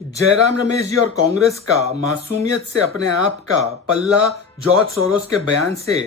जयराम रमेश जी और कांग्रेस का मासूमियत से अपने आप का पल्ला जॉर्ज सोरोस के बयान से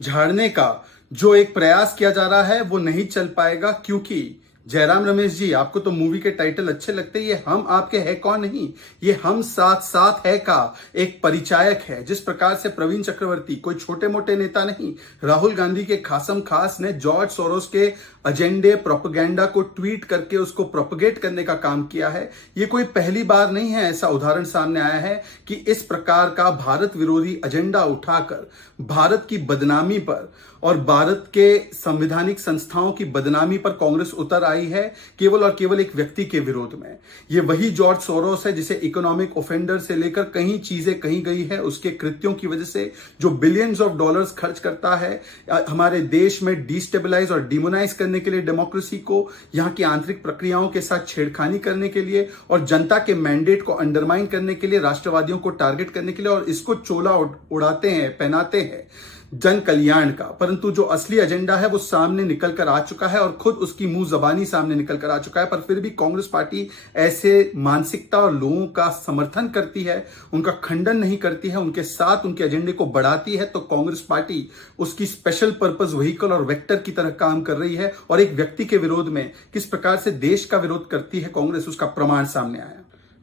झाड़ने का जो एक प्रयास किया जा रहा है वो नहीं चल पाएगा, क्योंकि जयराम रमेश जी, आपको तो मूवी के टाइटल अच्छे लगते हैं। ये हम आपके है कौन नहीं, ये हम साथ साथ है का एक परिचायक है। जिस प्रकार से प्रवीण चक्रवर्ती कोई छोटे मोटे नेता नहीं, राहुल गांधी के खासम खास ने जॉर्ज सोरोस के एजेंडे प्रोपेगेंडा को ट्वीट करके उसको प्रोपेगेट करने का काम किया है। ये कोई पहली बार नहीं है ऐसा उदाहरण सामने आया है कि इस प्रकार का भारत विरोधी एजेंडा उठाकर भारत की बदनामी पर और भारत के संवैधानिक संस्थाओं की बदनामी पर कांग्रेस उतर आई है, केवल और केवल एक व्यक्ति के विरोध में। ये वही जॉर्ज सोरोस है जिसे इकोनॉमिक ऑफेंडर से लेकर कहीं चीजें कही गई है उसके कृत्यों की वजह से, जो बिलियंस ऑफ डॉलर्स खर्च करता है हमारे देश में डिस्टेबलाइज और डिमोनाइज करने के लिए डेमोक्रेसी को, यहां की आंतरिक प्रक्रियाओं के साथ छेड़खानी करने के लिए और जनता के मैंडेट को अंडरमाइन करने के लिए, राष्ट्रवादियों को टारगेट करने के लिए, और इसको चोला उड़ाते हैं, पहनाते हैं जन कल्याण का। परंतु जो असली एजेंडा है वो सामने निकल कर आ चुका है और खुद उसकी मुंह जबानी सामने निकल कर आ चुका है। पर फिर भी कांग्रेस पार्टी ऐसे मानसिकता और लोगों का समर्थन करती है, उनका खंडन नहीं करती है, उनके साथ उनके एजेंडे को बढ़ाती है। तो कांग्रेस पार्टी उसकी स्पेशल पर्पस व्हीकल और वेक्टर की तरह काम कर रही है और एक व्यक्ति के विरोध में किस प्रकार से देश का विरोध करती है कांग्रेस, उसका प्रमाण सामने आया।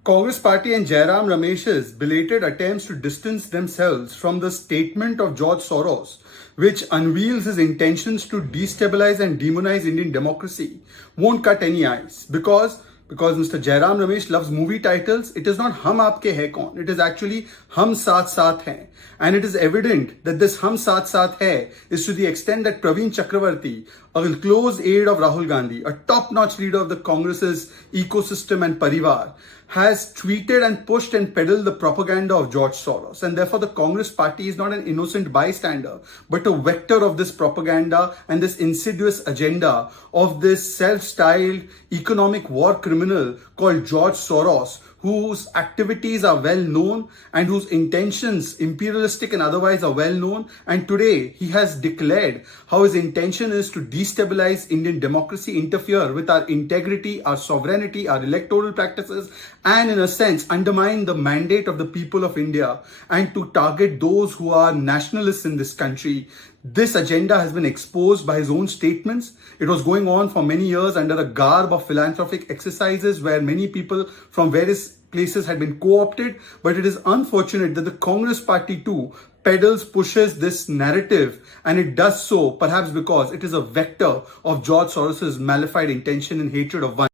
Congress Party and Jairam Ramesh's belated attempts to distance themselves from the statement of George Soros, which unveils his intentions to destabilize and demonize Indian democracy, won't cut any ice. Because Mr. Jairam Ramesh loves movie titles, it is not Hum Aapke Hai Kaun, it is actually Hum Saath Saath Hain. And it is evident that this Hum Saath Saath Hai is to the extent that Praveen Chakravarti, a close aide of Rahul Gandhi, a top-notch leader of the Congress's ecosystem and parivar, has tweeted and pushed and peddled the propaganda of George Soros. And therefore, the Congress party is not an innocent bystander, but a vector of this propaganda and this insidious agenda of this self-styled economic war criminal called George Soros, whose activities are well known and whose intentions, imperialistic and otherwise, are well known. And today he has declared how his intention is to destabilize Indian democracy, interfere with our integrity, our sovereignty, our electoral practices, and in a sense undermine the mandate of the people of India, and to target those who are nationalists in this country. This agenda has been exposed by his own statements. It was going on for many years under a garb of philanthropic exercises where many people from various places had been co-opted. But it is unfortunate that the Congress party too peddles, pushes this narrative, and it does so perhaps because it is a vector of George Soros's malified intention and hatred of one.